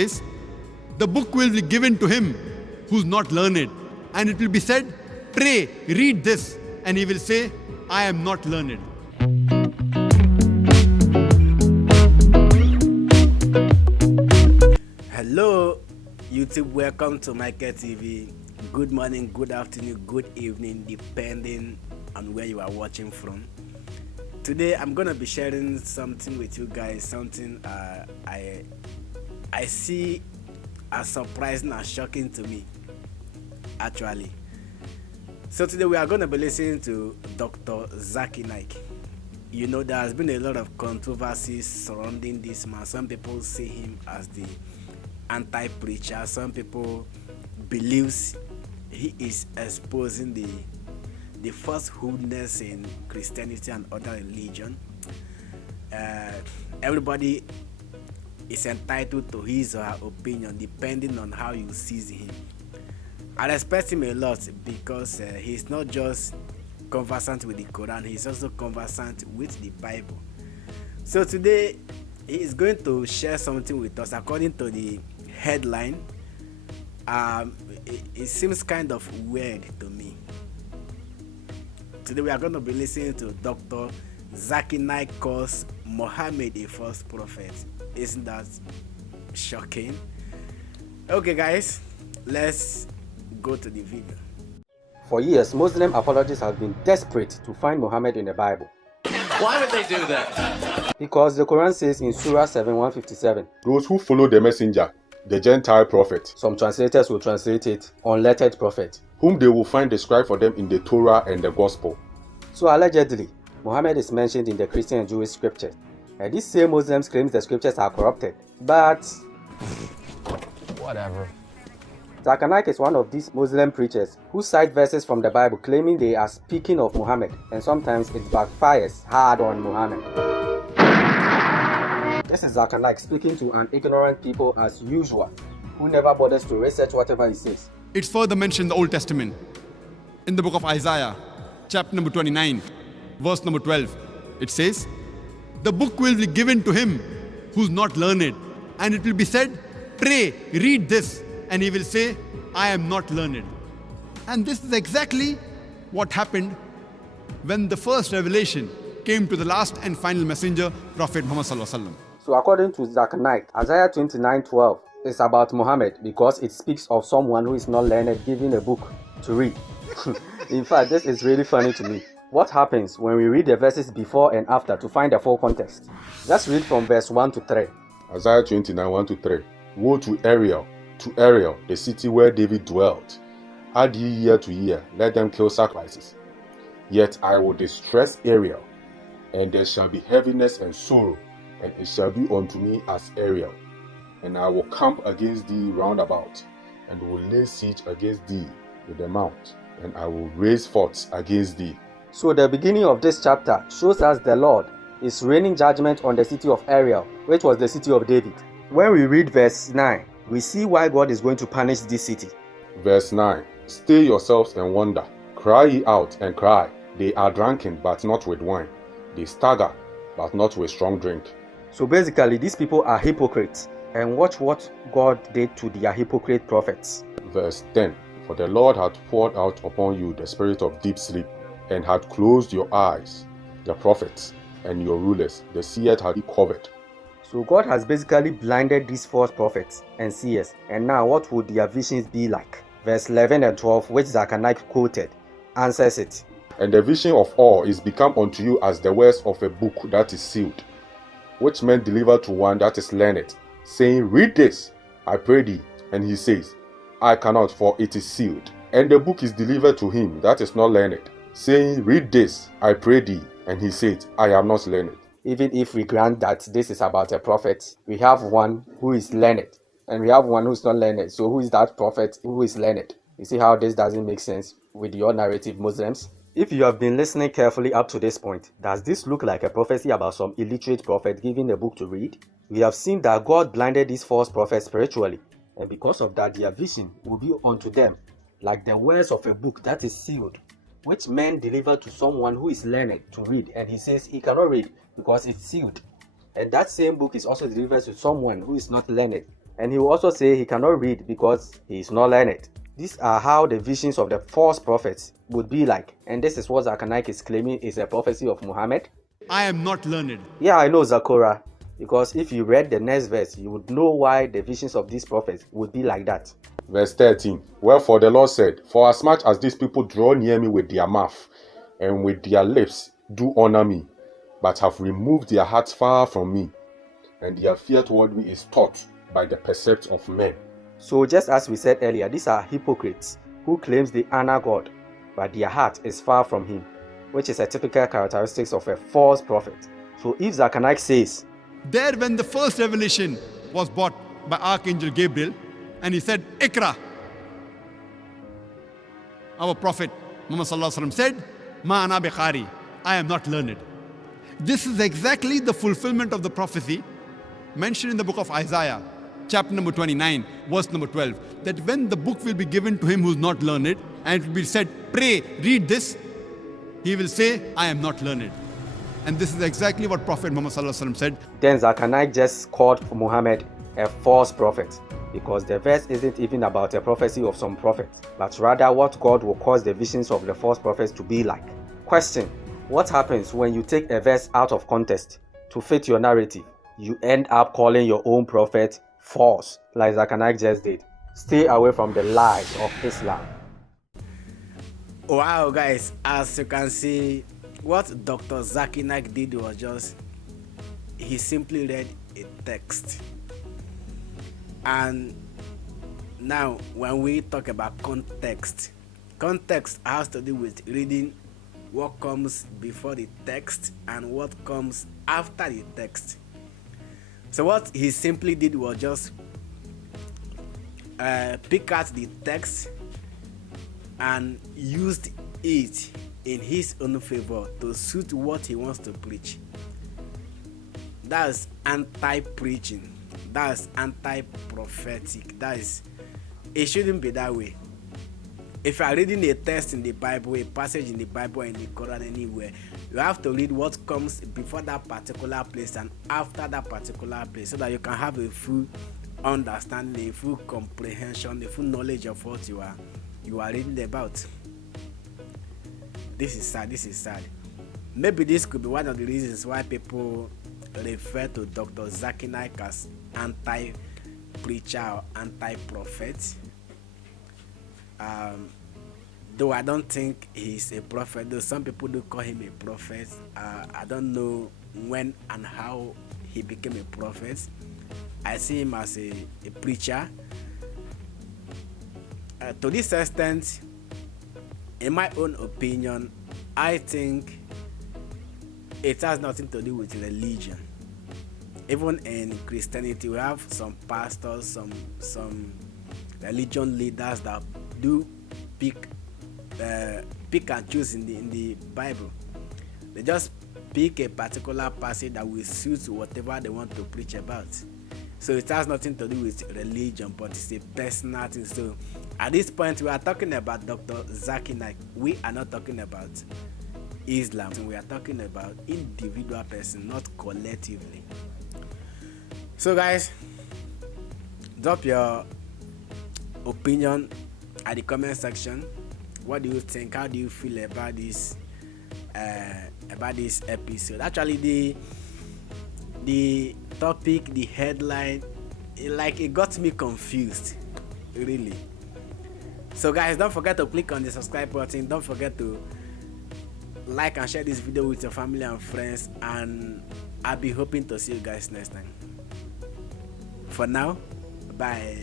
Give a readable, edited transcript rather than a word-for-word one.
says, the book will be given to him who's not learned, and it will be said, pray, read this, and he will say, I am not learned. Hello, YouTube. Welcome to Michael TV. Good morning, good afternoon, good evening, depending on where you are watching from. Today, I'm gonna be sharing something with you guys. Something I see as surprising and shocking to me, actually. So today we are gonna be listening to Dr. Zakir Naik. You know, there has been a lot of controversies surrounding this man. Some people see him as the anti-preacher. Some people believes he is exposing the falsehoodness in Christianity and other religion. Everybody is entitled to his or her opinion depending on how you see him. I respect him a lot because he's not just conversant with the Quran, he's also conversant with the Bible. So today he is going to share something with us. According to the headline, it seems kind of weird to me. Today we are going to be listening to Dr. Zakir Naik calls Muhammad a false prophet. Isn't that shocking? Okay guys, let's go to the video. For years, Muslim apologists have been desperate to find Muhammad in the Bible. Why would they do that? Because the Quran says in Surah 7:157, those who follow the messenger, the Gentile prophet, some translators will translate it, unlettered prophet, whom they will find described for them in the Torah and the Gospel. So allegedly, Muhammad is mentioned in the Christian and Jewish scriptures. And these same Muslims claim the scriptures are corrupted. But Whatever. Zakir Naik is one of these Muslim preachers who cite verses from the Bible claiming they are speaking of Muhammad, and sometimes it backfires hard on Muhammad. This is Zakir Naik speaking to an ignorant people as usual, who never bothers to research whatever he says. It's further mentioned in the Old Testament, in the book of Isaiah, chapter number 29, verse number 12. It says, the book will be given to him who's not learned, and it will be said, pray, read this, and he will say, I am not learned. And this is exactly what happened when the first revelation came to the last and final messenger, Prophet Muhammad Sallallahu Alaihi Wasallam. So according to Zakir Naik, Isaiah 29:12 is about Muhammad because it speaks of someone who is not learned giving a book to read. In fact, this is really funny to me. What happens when we read the verses before and after to find the full context? Let's read from verse 1 to 3. Isaiah 29, 1 to 3. Woe to Ariel, the city where David dwelt. Add ye year to year, let them kill sacrifices. Yet I will distress Ariel, and there shall be heaviness and sorrow, and it shall be unto me as Ariel. And I will camp against thee round about, and will lay siege against thee with the mount, and I will raise forts against thee. So the beginning of this chapter shows us the Lord is raining judgment on the city of Ariel, which was the city of David. When we read verse 9, we see why God is going to punish this city. Verse 9. Stay yourselves and wonder. Cry ye out and cry. They are drunken, but not with wine. They stagger, but not with strong drink. So basically, these people are hypocrites. And watch what God did to their hypocrite prophets. Verse 10. For the Lord hath poured out upon you the spirit of deep sleep, and hath closed your eyes, the prophets, and your rulers, the seers hath he covered. So God has basically blinded these false prophets and seers. And now what would their visions be like? Verse 11 and 12, which Zakir Naik quoted, answers it. And the vision of all is become unto you as the words of a book that is sealed, which men deliver to one that is learned, saying, read this, I pray thee. And he says, I cannot, for it is sealed. And the book is delivered to him that is not learned, saying, read this, I pray thee. And he said, I am not learned. Even if we grant that this is about a prophet, we have one who is learned, and we have one who's not learned. So who is that prophet who is learned? You see how this doesn't make sense with your narrative, Muslims? If you have been listening carefully up to this point, does this look like a prophecy about some illiterate prophet giving a book to read? We have seen that God blinded these false prophets spiritually, and because of that, their vision will be unto them like the words of a book that is sealed, which men deliver to someone who is learned to read, and he says he cannot read because it's sealed. And that same book is also delivered to someone who is not learned, And he will also say he cannot read because he is not learned. These are how the visions of the false prophets would be like. And this is what Zakir Naik is claiming is a prophecy of Muhammad. I am not learned. Yeah, I know, Zakora. Because if you read the next verse, you would know why the visions of these prophets would be like that. Verse 13. Wherefore the Lord said, For as much as these people draw near me with their mouth, and with their lips do honor me, but have removed their hearts far from me, and their fear toward me is taught by the percept of men. So just as we said earlier, these are hypocrites who claims they honor God, but their heart is far from him, which is a typical characteristic of a false prophet. So if Zakir Naik says, There when the first revelation was brought by Archangel Gabriel, and he said, Ikra. Our Prophet Muhammad Sallallahu Alaihi Wasallam said, Ma ana biqari, I am not learned. This is exactly the fulfillment of the prophecy mentioned in the book of Isaiah, chapter number 29, verse number 12, that when the book will be given to him who is not learned, and it will be said, pray, read this, he will say, I am not learned. And this is exactly what Prophet Muhammad Sallallahu Alaihi Wasallam said. Then Zakir Naik just called Muhammad a false prophet, because the verse isn't even about a prophecy of some prophet, but rather what God will cause the visions of the false prophets to be like. Question: what happens when you take a verse out of context to fit your narrative? You end up calling your own prophet false, like Zakir Naik just did. Stay away from the lies of Islam. Wow, guys, as you can see, what Dr. Zakir Naik did was just, he simply read a text. And now when we talk about context has to do with reading what comes before the text and what comes after the text. So what he simply did was just pick out the text and used it in his own favor to suit what he wants to preach. That's anti-preaching. That's anti-prophetic. It shouldn't be that way. If you are reading a text in the Bible, a passage in the Bible, in the Quran, anywhere, you have to read what comes before that particular place and after that particular place, so that you can have a full understanding, a full comprehension, a full knowledge of what you are reading about. This is sad. Maybe this could be one of the reasons why people refer to Dr. Zakir Naik as anti-preacher or anti-prophet. Though I don't think he's a prophet, though some people do call him a prophet. I don't know when and how he became a prophet. I see him as a preacher. To this extent, in my own opinion, I think it has nothing to do with religion. Even in Christianity, we have some pastors, some religion leaders that do pick and choose in the Bible. They just pick a particular passage that will suit whatever they want to preach about. So it has nothing to do with religion, but it's a personal thing. So at this point, we are talking about Dr. Zakir Naik. We are not talking about Islam. We are talking about individual person, not collectively. So guys, drop your opinion at the comment section. What do you think? How do you feel about this episode? Actually, the topic, the headline, it got me confused, really. So guys, don't forget to click on the subscribe button. Don't forget to like and share this video with your family and friends, and I'll be hoping to see you guys next time. For now, bye.